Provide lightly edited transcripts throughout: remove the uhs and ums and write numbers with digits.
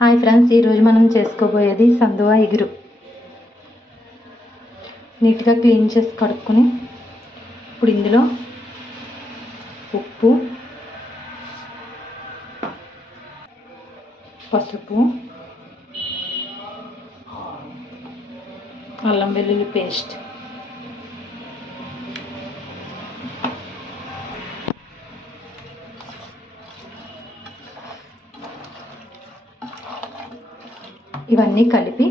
Hi friends, ఈరోజు మనం చేసుకోబోయేది సందువా ఇగురు. నీట్గా క్లీన్ చేసి కడుక్కొని ఇప్పుడు ఇందులో ఉప్పు, పసుపు, అల్లం వెల్లుల్లి పేస్ట్, ఇవన్నీ కలిపి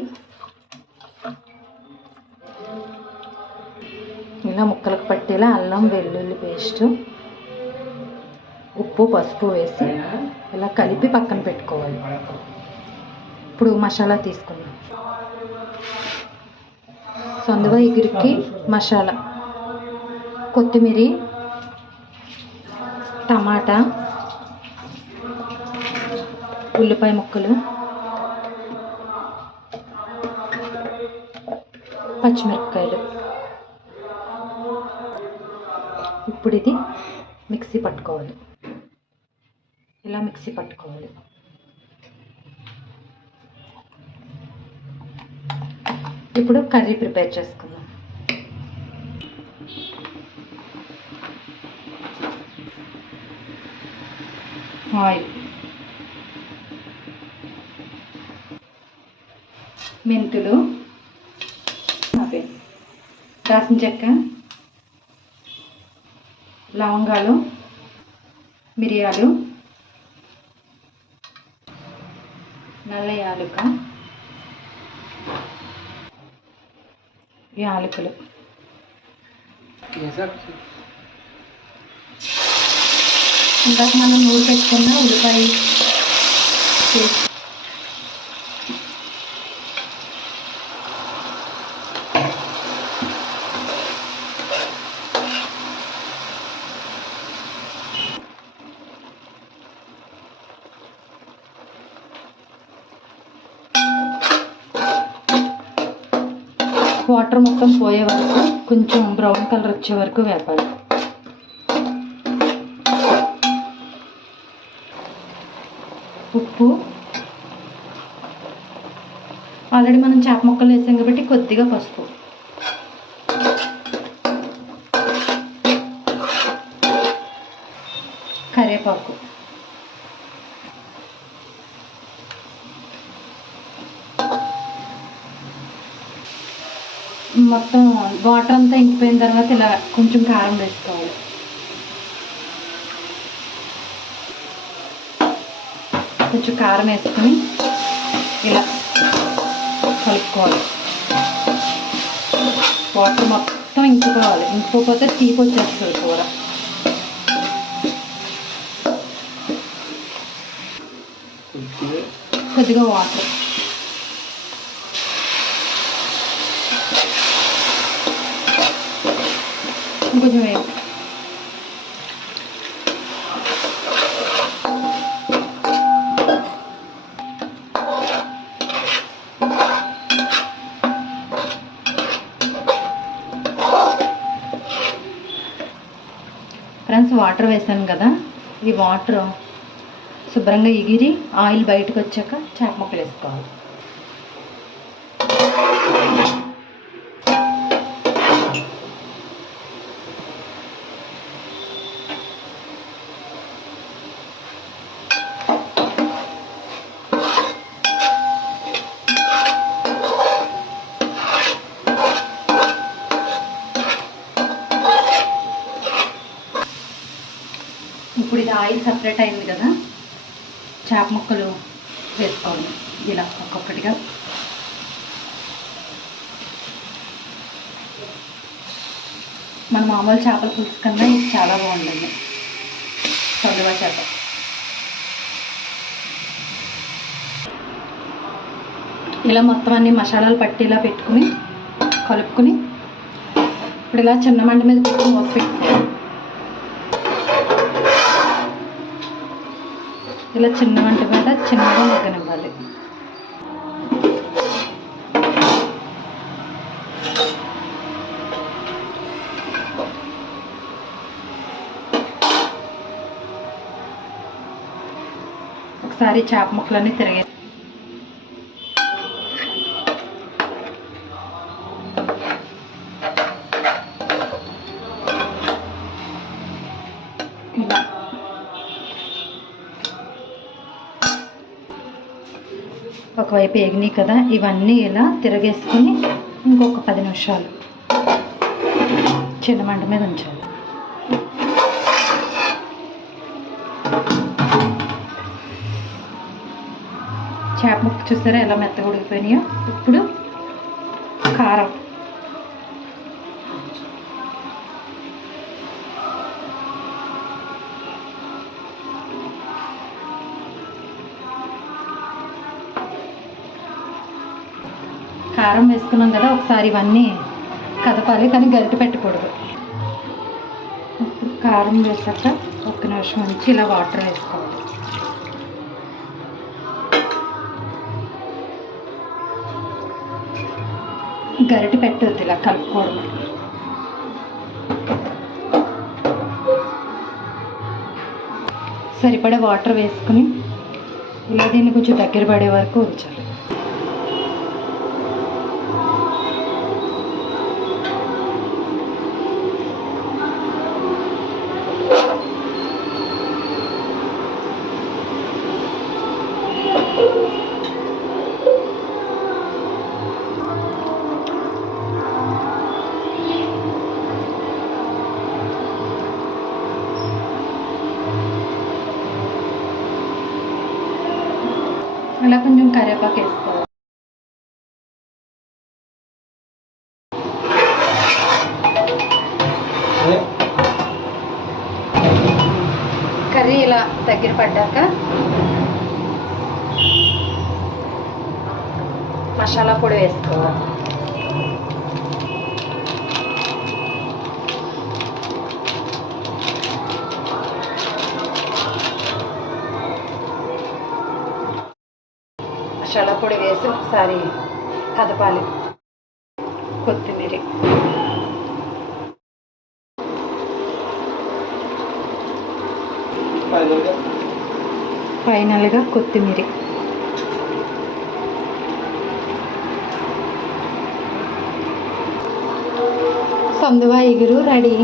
ఇలా ముక్కలకు పట్టేలా అల్లం వెల్లుల్లి పేస్టు, ఉప్పు, పసుపు వేసి ఇలా కలిపి పక్కన పెట్టుకోవాలి. ఇప్పుడు మసాలా తీసుకుందాం. సందువా ఇగురికి మసాలా: కొత్తిమీర, టమాటా, ఉల్లిపాయ ముక్కలు, పచ్చిమిరపకాయలు. ఇప్పుడు ఇది మిక్సీ పట్టుకోవాలి. ఇలా మిక్సీ పట్టుకోవాలి. ఇప్పుడు కర్రీ ప్రిపేర్ చేసుకుందాం. ఆయిల్, మెంతులు, దాల్చిన చెక్క, లవంగాలు, మిరియాలు, నల్ల యాలుక, యాలకులు, ఇందాక మనం నూరు పెట్టుకున్న ఉల్లిపాయ పేస్ట్, వాటర్ మొత్తం పోయే వరకు, కొంచెం బ్రౌన్ కలర్ వచ్చే వరకు వేపాలి. ఉప్పు, ఆల్రెడీ మనం చేప ముక్కలు వేసాం కాబట్టి కొద్దిగా పసుపు, కరివేపాకు, మొత్తం వాటర్ అంతా ఇంకిపోయిన తర్వాత ఇలా కొంచెం కారం వేసుకోవాలి. కొంచెం కారం వేసుకొని ఇలా కలుపుకోవాలి. వాటర్ మొత్తం ఇంకిపోవాలి. ఇంకిపోతే తీపి వచ్చేస్తుంది కూర. కొద్దిగా వాటర్, కొంచెం వేసి ఫ్రెండ్స్, వాటర్ వేసాను కదా, ఈ వాటర్ శుభ్రంగా ఎగిరి ఆయిల్ బయటకు వచ్చాక చేప ముక్కలు వేసుకోవాలి. ఇప్పుడు ఇది ఆయిల్ సపరేట్ అయింది కదా, చేప ముక్కలు వేసుకోవాలి. ఇలా ఒక్కొక్కటిగా మన మామూలు చేపల పులుసు కన్నా ఇది చాలా బాగుంటుంది. సందువా చేప. ఇలా మొత్తం అన్ని మసాలాలు పట్టేలా పెట్టుకుని కలుపుకొని ఇప్పుడు ఇలా చిన్న మంట మీద పెట్టుకుని మూత పెట్టుకోవాలి. ఇలా చిన్న మంట మీద చిన్నగా మగ్గనివ్వాలి. ఒకసారి చేప ముక్కలన్నీ తిరిగే ఒకవైపు వేగినాయి కదా, ఇవన్నీ ఇలా తిరగేసుకొని ఇంకొక 10 నిమిషాలు చిన్న మంట మీద ఉంచాలి. చేప ముక్క చూసారా ఎలా మెత్తగా ఉడికిపోయినాయో. ఇప్పుడు కారం, కారం వేసుకున్నాం కదా, ఒకసారి ఇవన్నీ కదపాలి కానీ గరిటె పెట్టకూడదు. ఇప్పుడు కారం వేసాక 1 నిమిషం ఉంచి ఇలా వాటర్ వేసుకోవాలి. గరిటె పెట్టొద్దు, ఇలా కలుపుకోవడం. సరిపడే వాటర్ వేసుకుని ఇలా దీన్ని కొంచెం దగ్గర పడే వరకు ఉంచాలి. అలా కొంచెం కరివేపాకు వేసుకోవాలి. కర్రీ ఇలా దగ్గర పడ్డాక మసాలా పొడి వేసుకోవాలి. మసాలా పొడి వేసి ఒకసారి కదపాలి. కొత్తిమీర, ఫైనల్గా కొత్తిమీర. సందువా ఇగురు రెడీ.